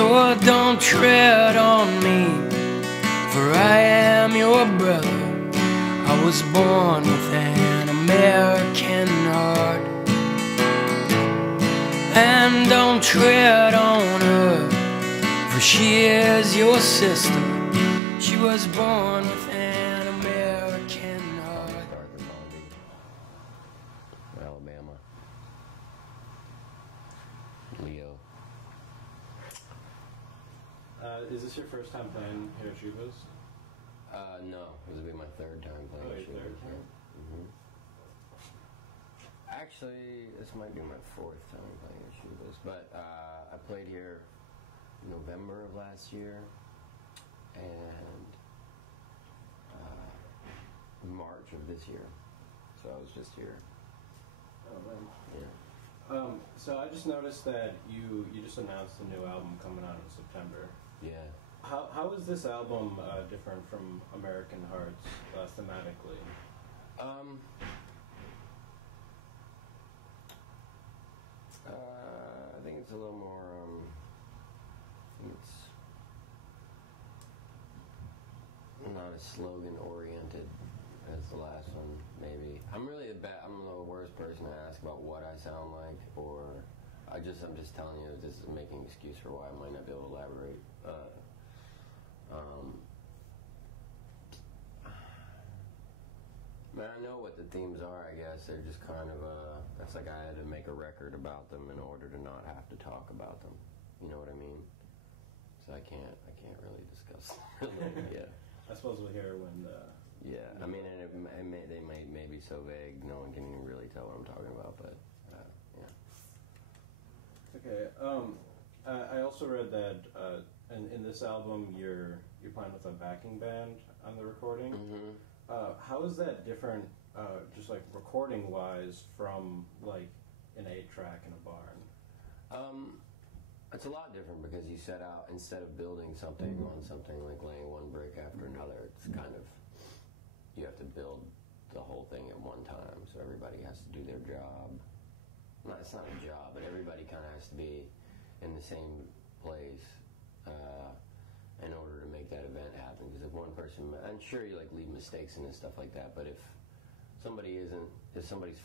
So don't tread on me, for I am your brother. I was born with an American heart. And don't tread on her, for she is your sister. She was born with an American heart. AA Bondy, Alabama. Leo. Is this your first time playing here at Shubas? No, this will be my third time playing your Shubas. third time? Mm-hmm. Actually, this might be my fourth time playing at Shubas, but I played here November of last year and March of this year. So I was just here. Oh man. Yeah. So I just noticed that you just announced a new album coming out in September. Yeah. How is this album different from American Hearts thematically? I think it's a little more, it's not as slogan oriented as the last one, maybe. I'm the worst person to ask about what I sound like, or I'm just telling you this is making an excuse for why I might not be able to elaborate. Man, I know what the themes are, I guess. They're just kind of, it's like I had to make a record about them in order to not have to talk about them. You know what I mean? So I can't really discuss them. Yeah. I suppose we'll hear when yeah, I mean, and they may be so vague, no one can even really tell what I'm talking about, but, yeah. Okay. I also read that in this album you're playing with a backing band on the recording. Mm-hmm. How is that different, just like recording-wise, from like an 8-track in a barn? It's a lot different because you set out, instead of building something on something, like laying one brick after another, it's kind of, you have to build the whole thing at one time, so everybody has to do their job. It's not a job, but everybody kind of has to be in the same place in order to make that event happen. Because if one person, I'm sure you like leave mistakes in and stuff like that, but if somebody's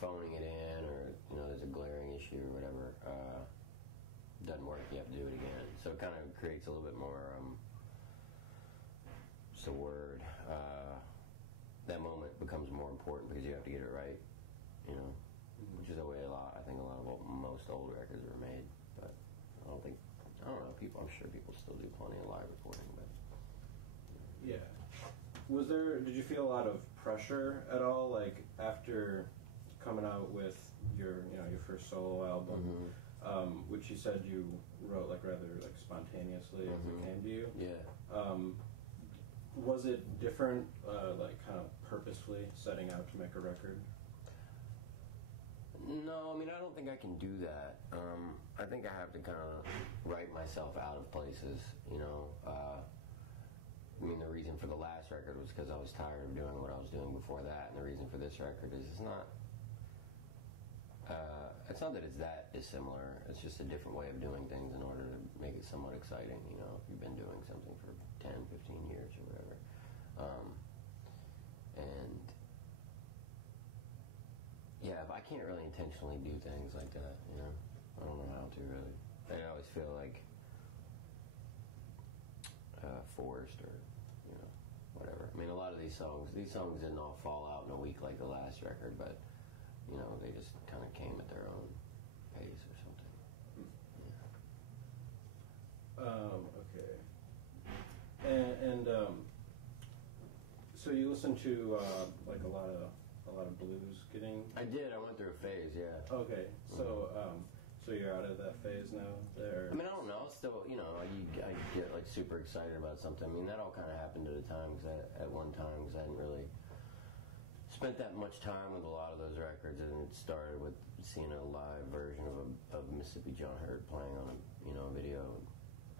phoning it in, or there's a glaring issue or whatever, doesn't work, you have to do it again. So it kind of creates a little bit more, what's the word, that moment becomes more important because you have to get it right, which is the way I think a lot of most old records are made, but I don't know, I'm sure people still do plenty of live recording, but. Yeah. Did you feel a lot of pressure at all, like after coming out with your first solo album, which you said you wrote like rather like spontaneously as it came to you? Yeah. Was it different, like kind of purposefully setting out to make a record? No, I mean, I don't think I can do that. I think I have to kind of write myself out of places, I mean, the reason for the last record was because I was tired of doing what I was doing before that, and the reason for this record is it's not that it's that dissimilar, it's just a different way of doing things in order to make it somewhat exciting, if you've been doing something for 10, 15 years or whatever. And yeah, if I can't really intentionally do things like that, I don't know how to really. I always feel like forced or whatever. I mean, a lot of these songs didn't all fall out in a week like the last record, but they just kind of came at their own pace or something. Okay. And so you listen to like a lot of blues getting. I did. I went through a phase. Yeah. Okay. So so you're out of that phase now. There. I mean, I don't know. Still, I get like super excited about something. I mean, that all kind of happened at a time at one time because I hadn't really spent that much time with a lot of those records, and it started with seeing a live version of Mississippi John Hurt playing on a video.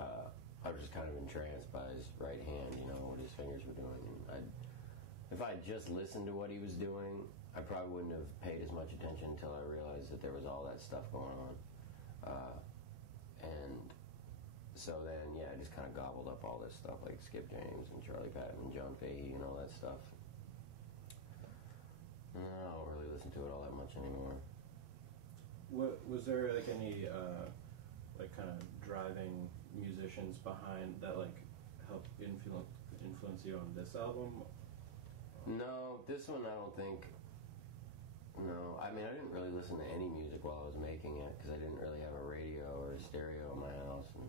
I was just kind of entranced by his right hand, what his fingers were doing. And if I had just listened to what he was doing, I probably wouldn't have paid as much attention until I realized that there was all that stuff going on. And so then, yeah, I just kind of gobbled up all this stuff like Skip James and Charlie Patton and John Fahey and all that stuff. I don't really listen to it all that much anymore. Was there like any like kind of driving musicians behind that like helped influence you on this album? No, this one I don't think. No, I mean I didn't really listen to any music while I was making it because I didn't really have a radio or a stereo in my house, and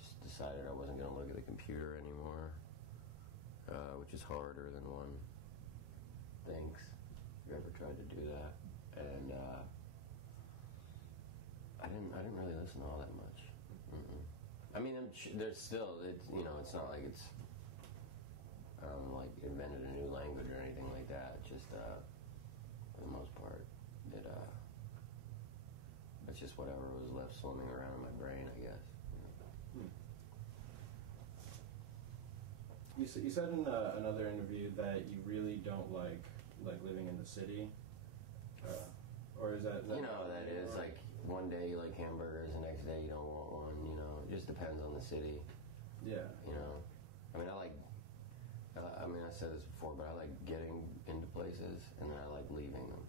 just decided I wasn't going to look at the computer anymore, which is harder than one thinks. If you ever tried to do that, and I didn't really listen all that much. Mm-mm. I mean, there's still it's not like it's like invented a new language or anything like that. Just for the most part, it's just whatever was left swimming around in my brain, I guess. You said in another interview that you really don't like living in the city, or is that? You know that is like one day you like hamburgers, the next day you don't want one. You know, it just depends on the city. Yeah. You know, I mean, I said this before, but I like getting into places and then I like leaving them.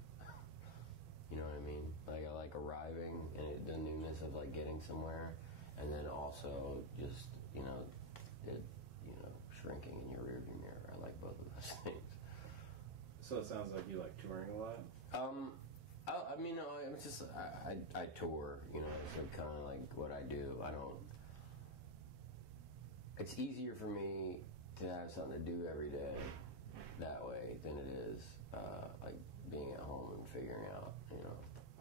You know what I mean? Like I like arriving and the newness of like getting somewhere, and then also just shrinking in your rearview mirror. I like both of those things. So it sounds like you like touring a lot. I mean, no, it's just I tour. You know, it's like kind of like what I do. I don't. It's easier for me to have something to do every day that way than it is like being at home and figuring out,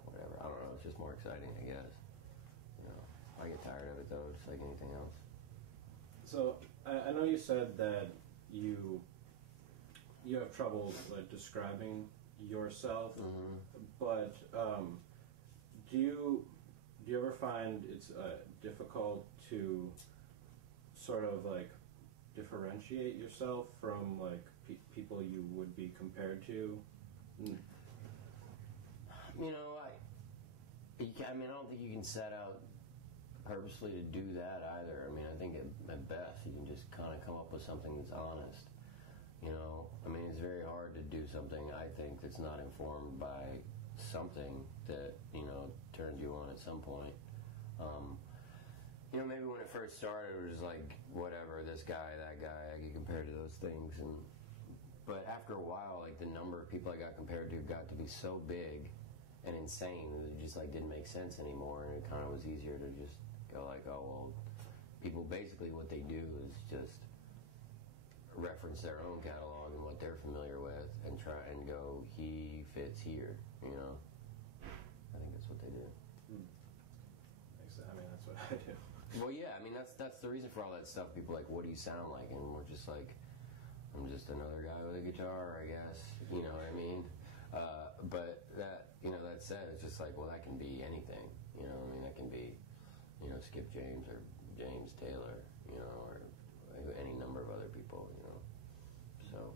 whatever. I don't know. It's just more exciting, I guess. I get tired of it though, just like anything else. So I know you said that you have trouble like describing yourself, Mm-hmm. but do you ever find it's difficult to sort of like differentiate yourself from like people you would be compared to? I don't think you can set out purposely to do that either. I mean, I think at best you can just kind of come up with something that's honest. It's very hard to do something, I think, that's not informed by something that, turns you on at some point. Maybe when it first started, it was like, whatever, this guy, that guy, I get compared to those things. But after a while, like, the number of people I got compared to got to be so big and insane that it just, like, didn't make sense anymore. And it kind of was easier to just go like, oh, well, people basically what they do is just reference their own catalog and what they're familiar with and try and go, he fits here, I think that's what they do. That's what I do. Well, yeah, that's the reason for all that stuff. People are like, what do you sound like? And we're just like, I'm just another guy with a guitar, I guess. You know what I mean? But that, that said, it's just like, well, that can be anything. That can be, Skip James or James Taylor, or any number of other people, So,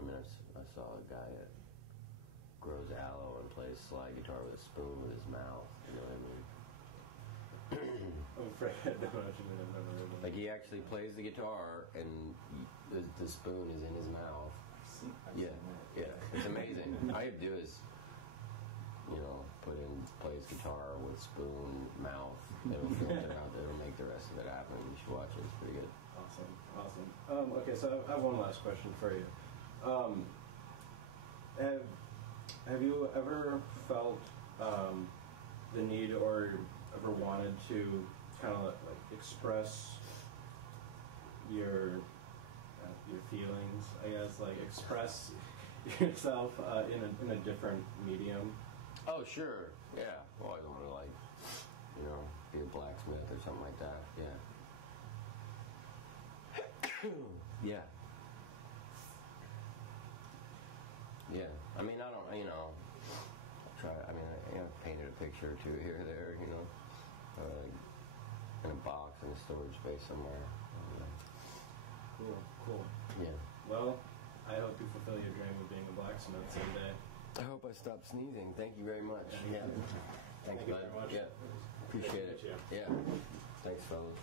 I saw a guy that grows aloe and plays slide guitar with a spoon with his mouth. You know what I mean? I'm afraid I don't know what you mean. I've never heard of that. Like he actually plays the guitar and the spoon is in his mouth. Yeah. It's amazing. All you have to do is, plays guitar with spoon, mouth. It'll filter out. It'll make the rest of it happen. You should watch it. It's pretty good. Awesome. Okay, so I have one last question for you. Have you ever felt the need or ever wanted to kind of like express your feelings, I guess, like express yourself in a different medium? Oh, sure. Yeah. Well, I don't want to be a blacksmith or something like that. Yeah. Yeah. Yeah. I don't, I painted a picture or two here or there, in a box in a storage space somewhere. Cool. Yeah. Well, I hope you fulfill your dream of being a blacksmith someday. I hope I stop sneezing. Thank you very much. Yeah. Thank you very much. Yeah. Appreciate it. Good to meet you. Yeah. Thanks, fellas.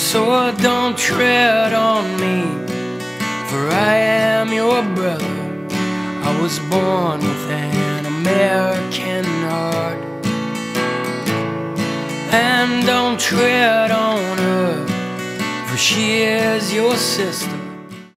So don't tread on me, for I am your brother. I was born with an American heart. And don't tread on her, for she is your sister.